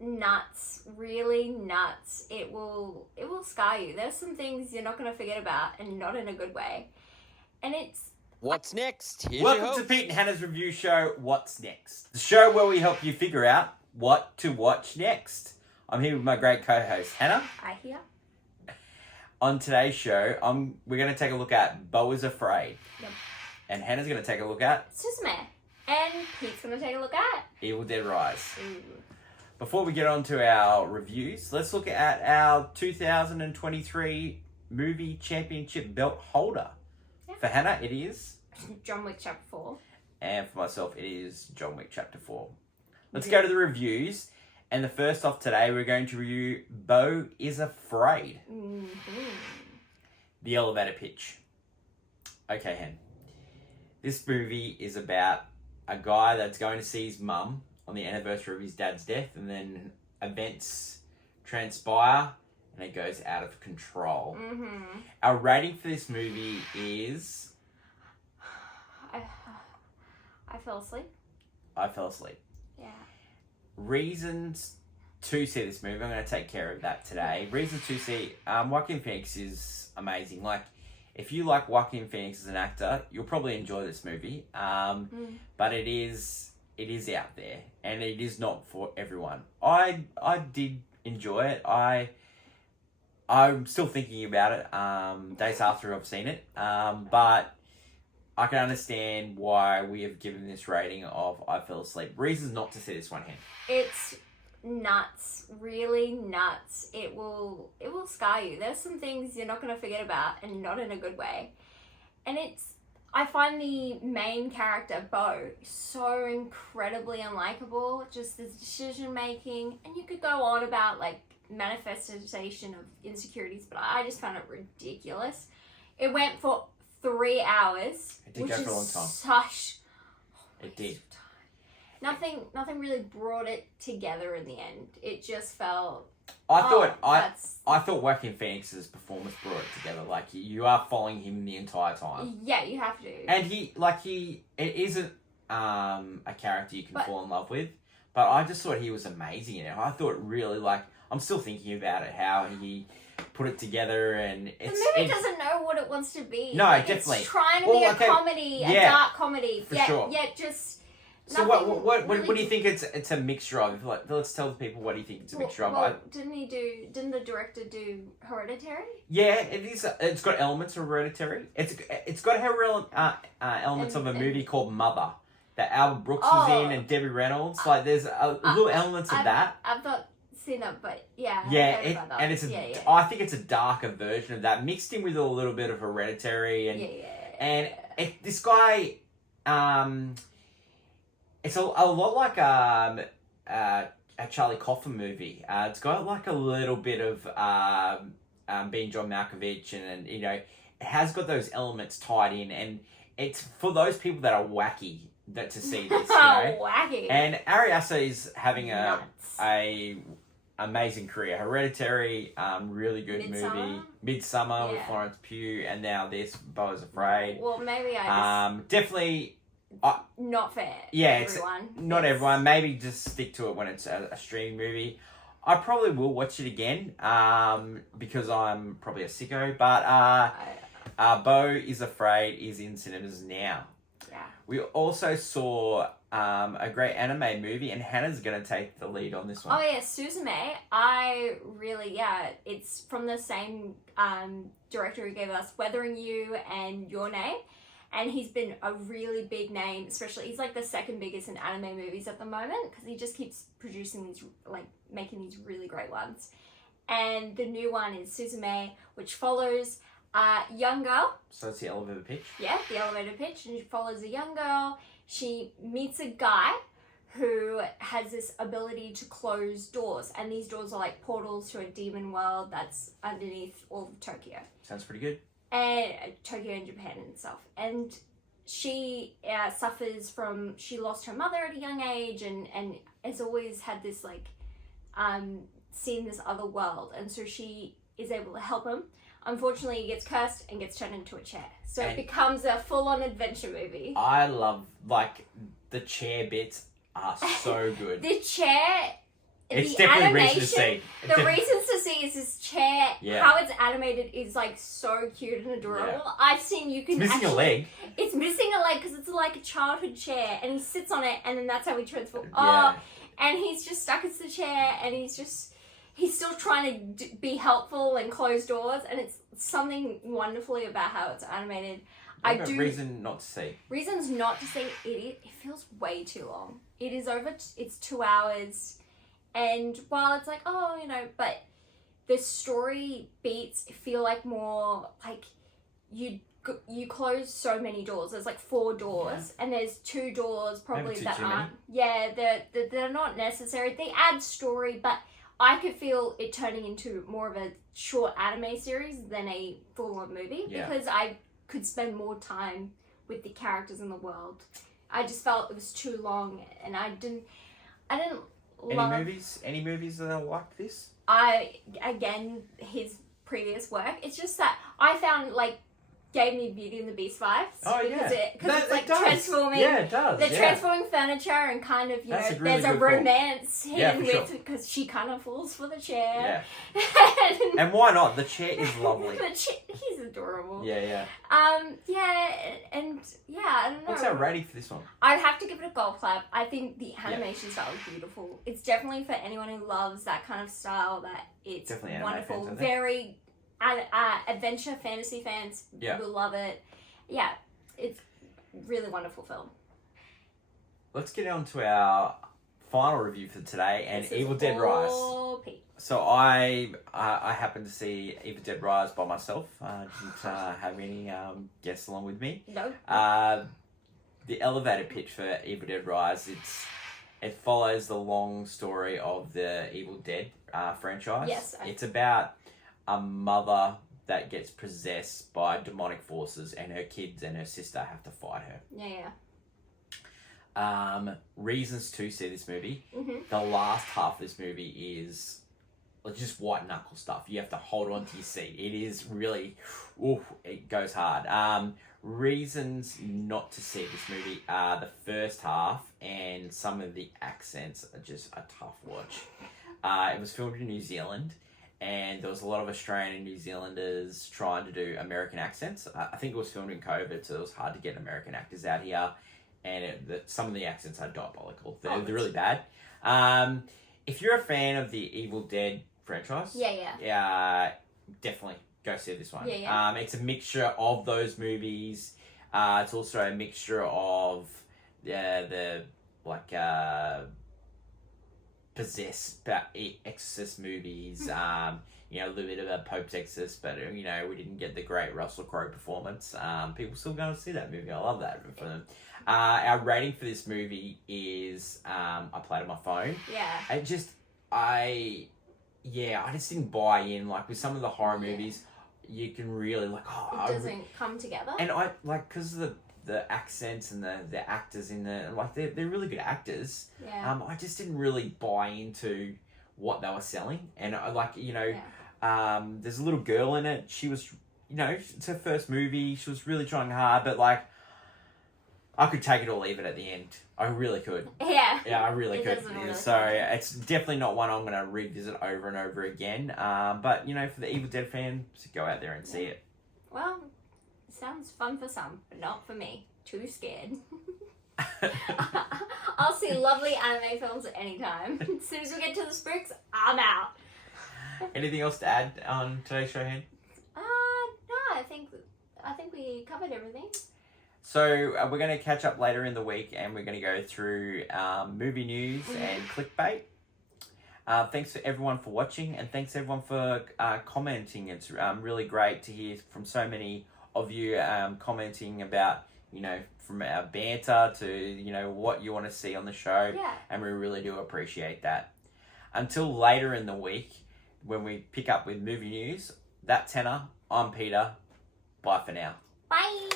nuts, really nuts. It will scar you. There's some things you're not going to forget about, and not in a good way. And it's What's next? Here's your Welcome to host. Pete and Hannah's review show, What's Next? The show where we help you figure out what to watch next. I'm here with my great co-host, Hannah. I hear. On today's show, we're going to take a look at Beau is Afraid. Yep. And Hannah's going to take a look at Suzume. And Pete's going to take a look at Evil Dead Rise. Ooh. Before we get on to our reviews, let's look at our 2023 movie championship belt holder. Yeah. For Hannah, it is... John Wick Chapter 4. And for myself, it is John Wick Chapter 4. Let's go to the reviews. And the first off today, we're going to review Beau is Afraid. Mm-hmm. The elevator pitch. Okay, Hen. This movie is about a guy that's going to see his mum on the anniversary of his dad's death, and then events transpire, and it goes out of control. Mm-hmm. Our rating for this movie is... I fell asleep. I fell asleep. Yeah. Reasons to see this movie. I'm going to take care of that today. Reasons to see. Joaquin Phoenix is amazing. Like, if you like Joaquin Phoenix as an actor, you'll probably enjoy this movie. But it is out there, and it is not for everyone. I did enjoy it. I'm still thinking about it. Days after I've seen it. But I can understand why we have given this rating of I fell asleep. Reasons not to see this one, Hen. It's nuts, really nuts. It will scar you. There's some things you're not going to forget about, and not in a good way. And I find the main character, Beau, so incredibly unlikable. Just the decision making, and you could go on about like manifestation of insecurities, but I just found it ridiculous. It went for 3 hours, It did which go is for a long time. such. It did. Nothing really brought it together in the end. It just felt. I thought that's- I thought Joaquin Phoenix's performance brought it together. Like, you are following him the entire time, Yeah, you have to. and it isn't a character you can But- fall in love with. But I just thought he was amazing in it. I thought really, like, I'm still thinking about it, how he put it together, and The movie doesn't know what it wants to be. No, Like, definitely. It's trying to Well, be a okay, comedy, a yeah, dark comedy. for Yet, sure. Yet just. So nothing what really- do you think it's a mixture of? Like, let's tell the people what do you think it's a mixture of. Well, didn't the director do Hereditary? Yeah, it is. It's got elements of Hereditary. It's got elements of a movie called Mother that Albert Brooks was in, and Debbie Reynolds. Like, there's little elements of that. I've not seen it, but yeah. Yeah, I've heard about that. and it's yeah. I think it's a darker version of that, mixed in with a little bit of Hereditary, and this guy, it's a lot like a Charlie Kaufman movie. It's got like a little bit of being John Malkovich, and it has got those elements tied in, and it's for those people that are wacky that to see this. Wacky. And Ari Aster is having Nuts. a amazing career. Hereditary, really good Midsommar? movie. Midsummer with Yeah. Florence Pugh, and now this Beau is Afraid. Well, maybe I Definitely not fair. yeah, to it's everyone. not everyone. Maybe just stick to it when it's a streaming movie. I probably will watch it again because I'm probably a sicko. But Beau is Afraid is in cinemas now. Yeah. We also saw a great anime movie, and Hannah's going to take the lead on this one. Oh yeah, Suzume. It's from the same director who gave us Weathering You and Your Name, and he's been a really big name. Especially, he's like the second biggest in anime movies at the moment because he just keeps producing these, like, making these really great ones. And the new one is Suzume, which follows a young girl. So it's the elevator pitch. Yeah, the elevator pitch, and she follows a young girl. She meets a guy who has this ability to close doors, and these doors are like portals to a demon world that's underneath all of Tokyo. Sounds pretty good. And Tokyo and Japan and stuff. And she suffers from, she lost her mother at a young age, and has always had this like, seen this other world, and so she is able to help him. Unfortunately, he gets cursed and gets turned into a chair. So it becomes a full-on adventure movie. I love, like, the chair bits are so good. The chair, It's the definitely animation, reason to see. the reasons to see is this chair. Yeah. How it's animated is like so cute and adorable. Yeah. I've seen you can It's missing a leg. It's missing a leg because it's like a childhood chair, and he sits on it, and then that's how he transforms. Yeah. Oh, and he's just stuck in the chair, and he's still trying to be helpful and close doors, and it's something wonderfully about how it's animated. Reason not to see. Reasons not to see it feels way too long. It is it's 2 hours, and while it's like, oh, you know, but the story beats feel like more like you close so many doors. There's like 4 doors, and there's 2 doors probably Maybe that too aren't. Yeah, they're not necessary. They add story, but I could feel it turning into more of a short anime series than a full-on movie because I could spend more time with the characters in the world. I just felt it was too long, and I didn't love... Any movies that are like this? His previous work, it's just that I found like gave me Beauty and the Beast vibes. Oh yeah, because it's like does. transforming. Yeah, it does. They're transforming furniture and kind of That's a really there's a good film. romance Yeah, hidden for with because she kind of falls for the Yeah, chair. and why not? The chair is lovely. He's adorable. Yeah. And I don't know. What's our rating for this one? I'd have to give it a golf clap. I think the animation style is beautiful. It's definitely for anyone who loves that kind of style. That it's Definitely anime wonderful. fans, I think. Very adventure fantasy fans will love it. Yeah, it's really wonderful film. Let's get on to our final review for today, and This is Evil Dead Rise. all Pete. So I happened to see Evil Dead Rise by myself. I didn't have any guests along with me. No. The elevator pitch for Evil Dead Rise, it follows the long story of the Evil Dead franchise. Yes. It's about a mother that gets possessed by demonic forces, and her kids and her sister have to fight her. Yeah. Reasons to see this movie. Mm-hmm. The last half of this movie is just white knuckle stuff. You have to hold on to your seat. It is really, it goes hard. Reasons not to see this movie are the first half, and some of the accents are just a tough watch. It was filmed in New Zealand, and there was a lot of Australian and New Zealanders trying to do American accents. I think it was filmed in COVID, so it was hard to get American actors out here, and some of the accents are diabolical. They're really bad. If you're a fan of the Evil Dead franchise, definitely go see this one. It's a mixture of those movies. It's also a mixture of the possessed Exorcist movies. A little bit of a Pope's Exorcist, but we didn't get the great Russell Crowe performance. People still going to see that movie. I love that for them. Our rating for this movie is I played on my phone. I just didn't buy in. Like with some of the horror movies, you can really it doesn't come together. And I because of the accents and the actors in they're really good actors. I just didn't really buy into what they were selling, and there's a little girl in it. She was, it's her first movie. She was really trying hard, but I could take it or leave it at the end. I really could. Yeah, I really could. Really so it's definitely not one I'm going to revisit over and over again. But for the Evil Dead fans, go out there and see it. Well, it sounds fun for some, but not for me. Too scared. I'll see lovely anime films at any time. As soon as we get to the spooks, I'm out. Anything else to add on today's show, Hen? No, I think we covered everything. So we're going to catch up later in the week, and we're going to go through movie news and clickbait. Thanks to everyone for watching, and thanks everyone for commenting. It's really great to hear from so many of you commenting about, from our banter to, what you want to see on the show. And we really do appreciate that. Until later in the week, when we pick up with movie news, that's Hannah, I'm Peter. Bye for now. Bye.